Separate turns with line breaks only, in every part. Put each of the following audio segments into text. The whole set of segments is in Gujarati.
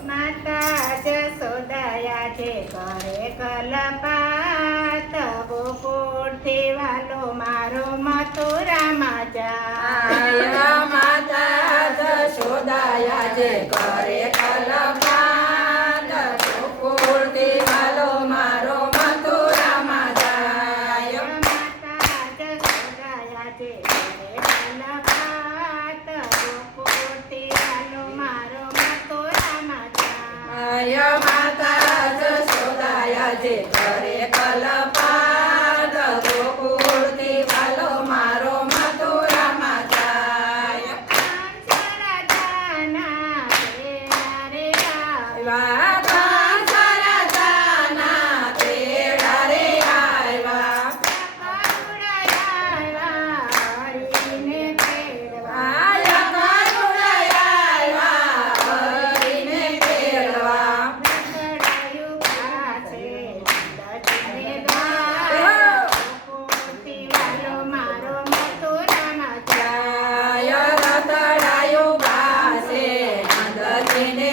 માતા જસોદયા જે કરે કલપાત ગોકુળથી વાલો મારો મથુરામાં જાય
માતા જશોદાયા જે કરે કલપાત ગોકુળથી વાલો મારો મથુરામાં જાય.
માતા જસોદયા જે મથુરામાં
સજને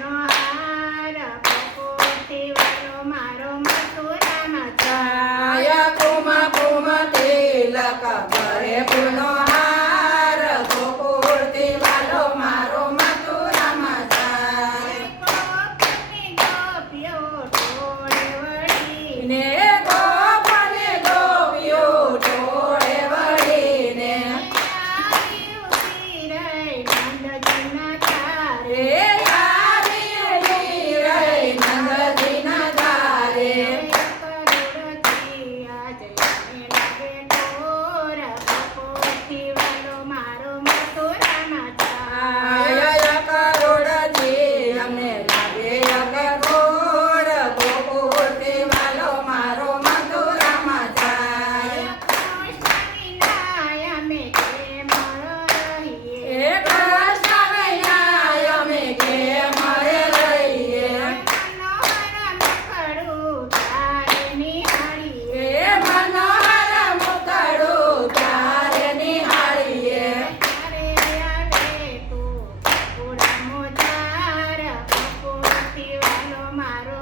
not amaram